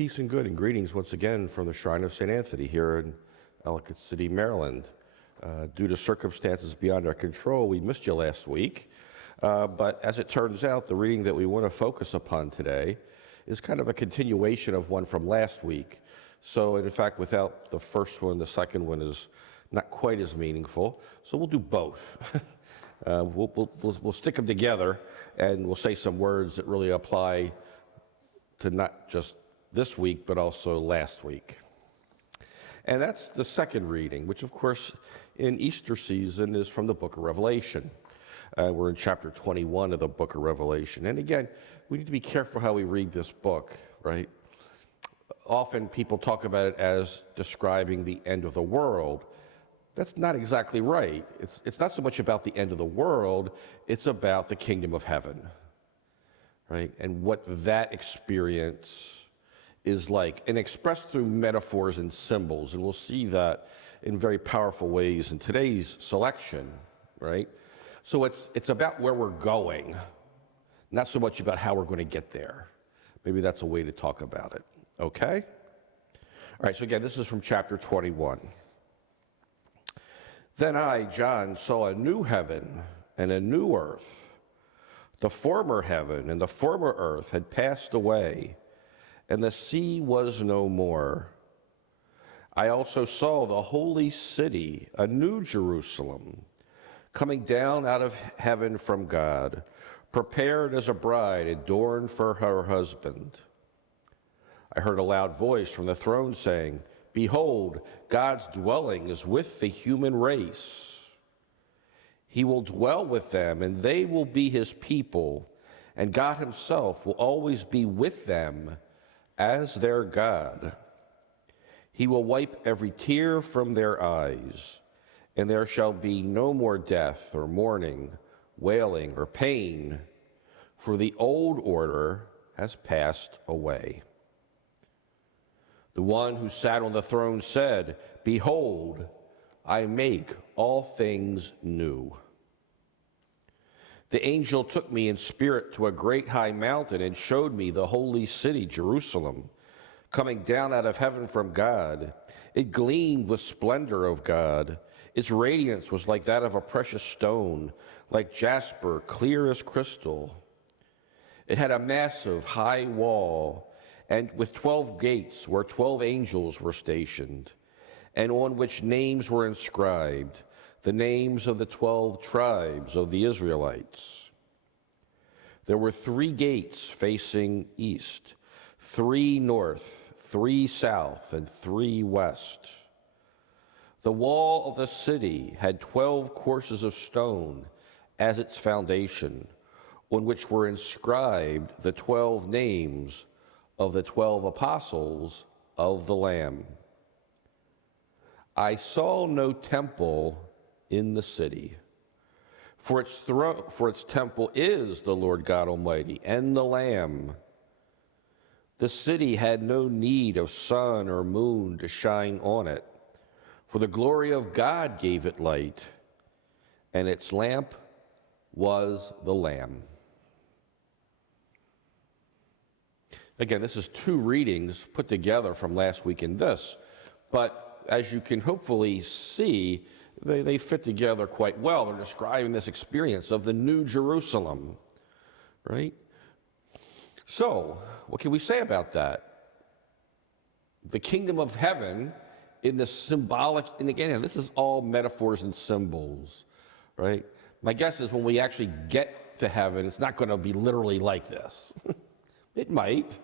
Peace and good and greetings once again from the Shrine of St. Anthony here in Ellicott City, Maryland. Due to circumstances beyond our control, we missed you last week. But as it turns out, the reading that we want to focus upon today is kind of a continuation of one from last week. So in fact, without the first one, the second one is not quite as meaningful. So we'll do both. We'll stick them together and we'll say some words that really apply to not just this week, but also last week. And that's the second reading, which of course in Easter season is from the book of Revelation. We're in chapter 21 of the book of Revelation. And again, we need to be careful how we read this book, right? Often people talk about it as describing the end of the world. That's not exactly right. It's not so much about the end of the world, it's about the kingdom of heaven, right? And what that experience is like, and expressed through metaphors and symbols. And we'll see that in very powerful ways in today's selection, right? So it's about where we're going, not so much about how we're going to get there. Maybe that's a way to talk about it, okay? All right, so again, this is from chapter 21. Then I, John, saw a new heaven and a new earth. The former heaven and the former earth had passed away, and the sea was no more. I also saw the holy city, a new Jerusalem, coming down out of heaven from God, prepared as a bride adorned for her husband. I heard a loud voice from the throne saying, "Behold, God's dwelling is with the human race. He will dwell with them, and they will be his people, and God himself will always be with them as their God. He will wipe every tear from their eyes, and there shall be no more death or mourning, wailing or pain, for the old order has passed away." The one who sat on the throne said, "Behold, I make all things new." The angel took me in spirit to a great high mountain and showed me the holy city, Jerusalem, coming down out of heaven from God. It gleamed with splendor of God. Its radiance was like that of a precious stone, like jasper, clear as crystal. It had a massive high wall, and with 12 gates where 12 angels were stationed, and on which names were inscribed, the names of the 12 tribes of the Israelites. There were 3 gates facing east, 3 north, 3 south, and 3 west. The wall of the city had 12 courses of stone as its foundation, on which were inscribed the 12 names of the 12 apostles of the Lamb. I saw no temple in the city, for its temple is the Lord God Almighty and the Lamb. The city had no need of sun or moon to shine on it, for the glory of God gave it light, and its lamp was the Lamb. Again, this is 2 readings put together from last week in this, but as you can hopefully see, they fit together quite well. They're describing this experience of the new Jerusalem, right? So, what can we say about that? The kingdom of heaven in the symbolic, and again, this is all metaphors and symbols, right? My guess is when we actually get to heaven, it's not going to be literally like this. It might,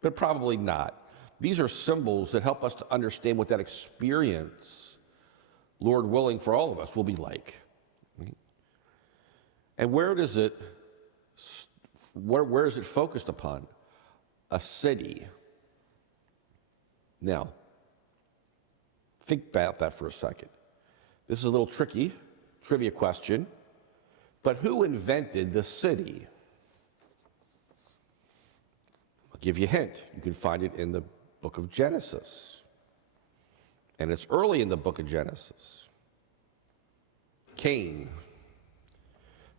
but probably not. These are symbols that help us to understand what that experience, Lord willing, for all of us will be like. Right? And where is it focused upon? A city. Now, think about that for a second. This is a little tricky, trivia question, but who invented the city? I'll give you a hint. You can find it in the book of Genesis. And it's early in the book of Genesis. Cain.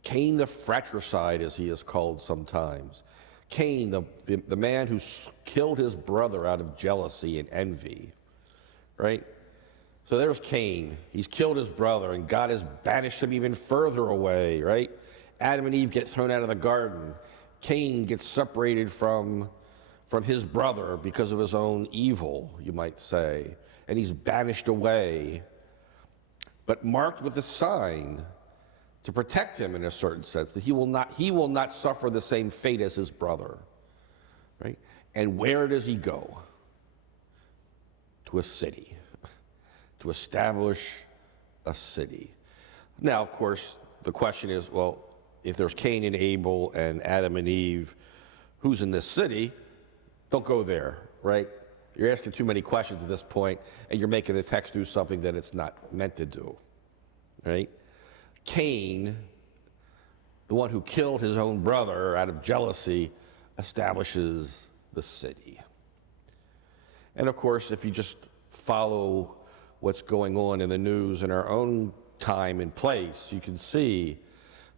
Cain the fratricide, as he is called sometimes. Cain, the man who killed his brother out of jealousy and envy, right? So there's Cain. He's killed his brother, and God has banished him even further away, right? Adam and Eve get thrown out of the garden. Cain gets separated from his brother because of his own evil, you might say, and he's banished away, but marked with a sign to protect him in a certain sense, that he will not suffer the same fate as his brother, right? And where does he go? To a city, to establish a city. Now, of course, the question is, well, if there's Cain and Abel and Adam and Eve, who's in this city? Don't go there, right? You're asking too many questions at this point, and you're making the text do something that it's not meant to do, right? Cain, the one who killed his own brother out of jealousy, establishes the city. And of course, if you just follow what's going on in the news in our own time and place, you can see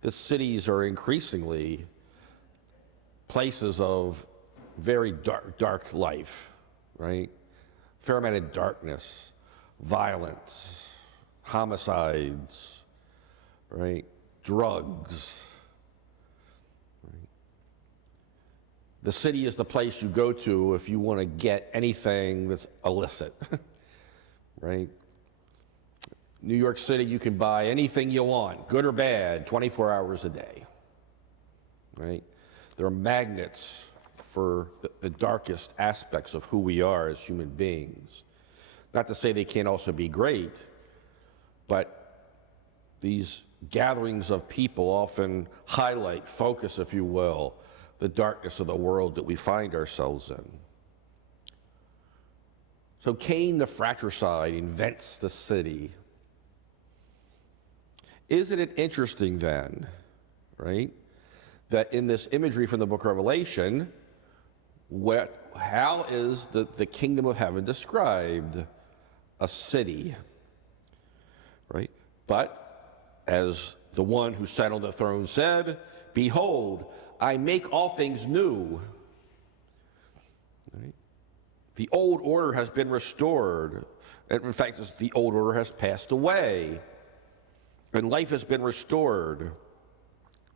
that cities are increasingly places of very dark life, right? Fair amount of darkness, violence, homicides, right? Drugs. Right? The city is the place you go to if you want to get anything that's illicit, right? New York City, you can buy anything you want, good or bad, 24 hours a day, right? There are magnets for the darkest aspects of who we are as human beings. Not to say they can't also be great, but these gatherings of people often highlight, focus, if you will, the darkness of the world that we find ourselves in. So Cain the fratricide invents the city. Isn't it interesting then, right, that in this imagery from the book of Revelation, how is the kingdom of heaven described? A city, right? But as the one who sat on the throne said, behold, I make all things new. Right? The old order has been restored. In fact, the old order has passed away, and life has been restored,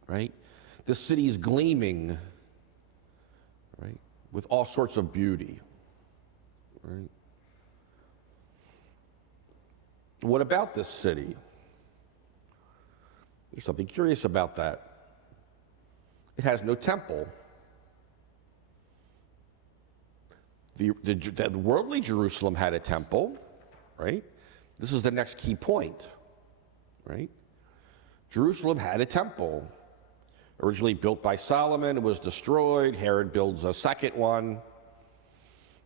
right? The city is gleaming, right, with all sorts of beauty, right? What about this city? There's something curious about that. It has no temple. The worldly Jerusalem had a temple, right? This is the next key point, right? Jerusalem had a temple. Originally built by Solomon, it was destroyed. Herod builds a second one,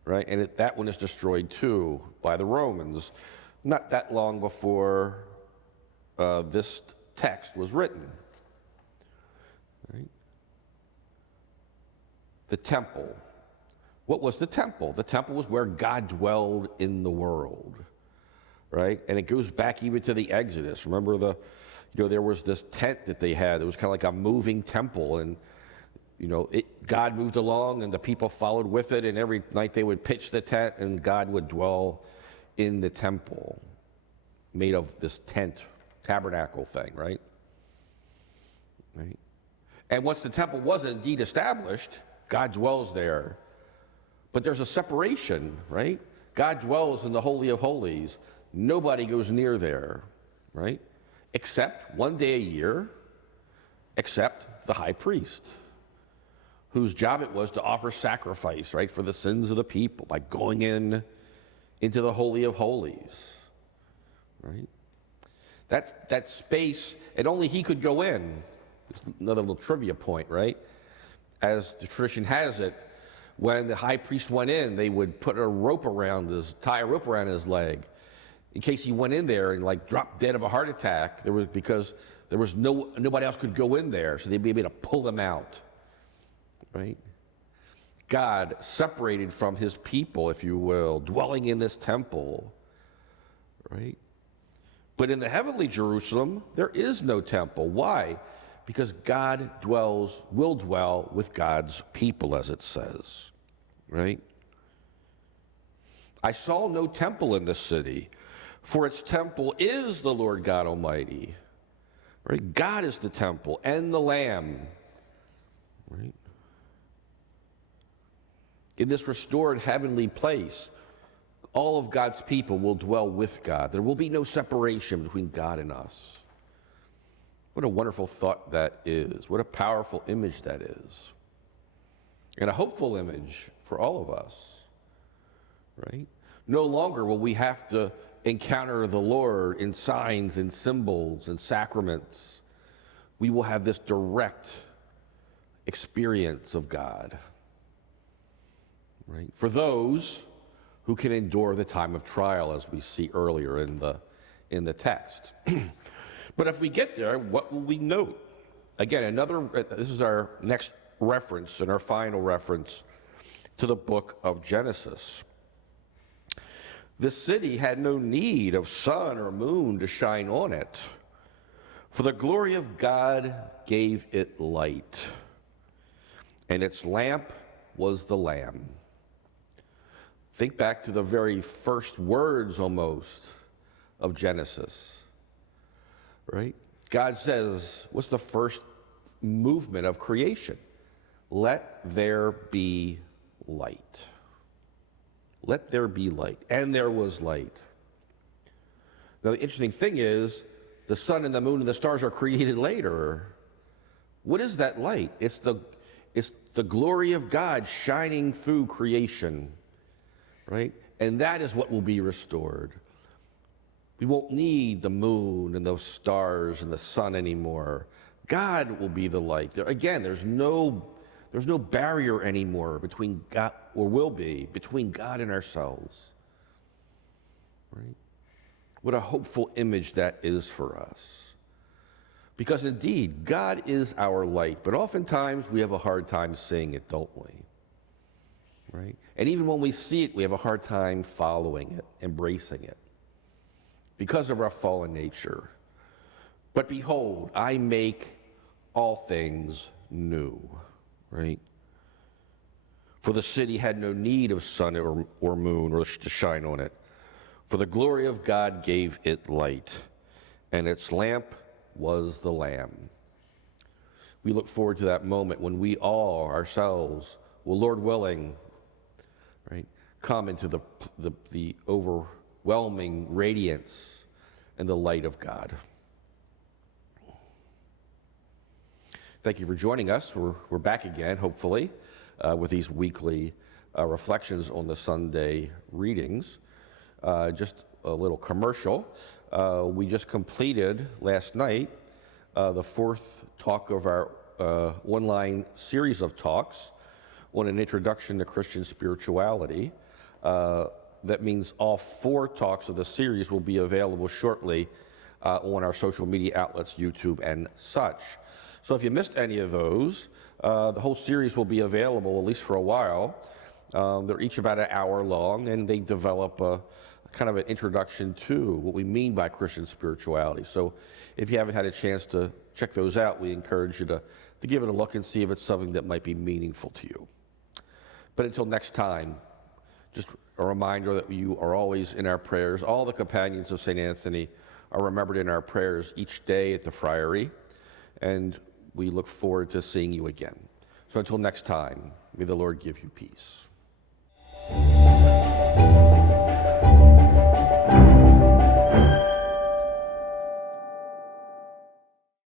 right? And that one is destroyed too by the Romans. Not that long before this text was written, right? The temple. What was the temple? The temple was where God dwelled in the world, right? And it goes back even to the Exodus. Remember there was this tent that they had. It was kind of like a moving temple, and God moved along, and the people followed with it. And every night they would pitch the tent, and God would dwell in the temple, made of this tent, tabernacle thing, right? Right. And once the temple was indeed established, God dwells there. But there's a separation, right? God dwells in the Holy of Holies. Nobody goes near there, right? Except one day a year, except the high priest, whose job it was to offer sacrifice, right, for the sins of the people by going into the Holy of Holies, right? That space, and only he could go in. Another little trivia point, right? As the tradition has it, when the high priest went in, they would put tie a rope around his leg, in case he went in there and dropped dead of a heart attack. Because nobody else could go in there, so they'd be able to pull him out, right? God separated from his people, if you will, dwelling in this temple, right? But in the heavenly Jerusalem, there is no temple. Why? Because God will dwell with God's people, as it says, right? I saw no temple in the city, for its temple is the Lord God Almighty. Right? God is the temple and the Lamb. Right? In this restored heavenly place, all of God's people will dwell with God. There will be no separation between God and us. What a wonderful thought that is. What a powerful image that is. And a hopeful image for all of us, right? No longer will we have to encounter the Lord in signs and symbols and sacraments. We will have this direct experience of God, right? For those who can endure the time of trial, as we see earlier in the text. But if we get there, what will we note? Again, this is our next reference and our final reference to the book of Genesis. The city had no need of sun or moon to shine on it, for the glory of God gave it light, and its lamp was the Lamb. Think back to the very first words almost of Genesis. Right? God says, what's the first movement of creation? Let there be light. Let there be light. And there was light. Now, the interesting thing is, the sun and the moon and the stars are created later. What is that light? It's the glory of God shining through creation, right? And that is what will be restored. We won't need the moon and those stars and the sun anymore. God will be the light. Again, there's no barrier anymore between God, or will be, between God and ourselves. Right? What a hopeful image that is for us. Because indeed, God is our light, but oftentimes we have a hard time seeing it, don't we? Right? And even when we see it, we have a hard time following it, embracing it, because of our fallen nature. But behold, I make all things new, right? For the city had no need of sun or moon or to shine on it, for the glory of God gave it light, and its lamp was the Lamb. We look forward to that moment when we all ourselves will, Lord willing, right, come into the overwhelming radiance and the light of God. Thank you for joining us. We're back again, hopefully, with these weekly reflections on the Sunday readings. Just a little commercial. We just completed last night the fourth talk of our online series of talks on an introduction to Christian spirituality. That means all four talks of the series will be available shortly on our social media outlets, YouTube and such. So if you missed any of those, the whole series will be available, at least for a while. They're each about an hour long, and they develop a kind of an introduction to what we mean by Christian spirituality. So if you haven't had a chance to check those out, we encourage you to give it a look and see if it's something that might be meaningful to you. But until next time, just a reminder that you are always in our prayers. All the companions of St. Anthony are remembered in our prayers each day at the Friary, and we look forward to seeing you again. So until next time, may the Lord give you peace.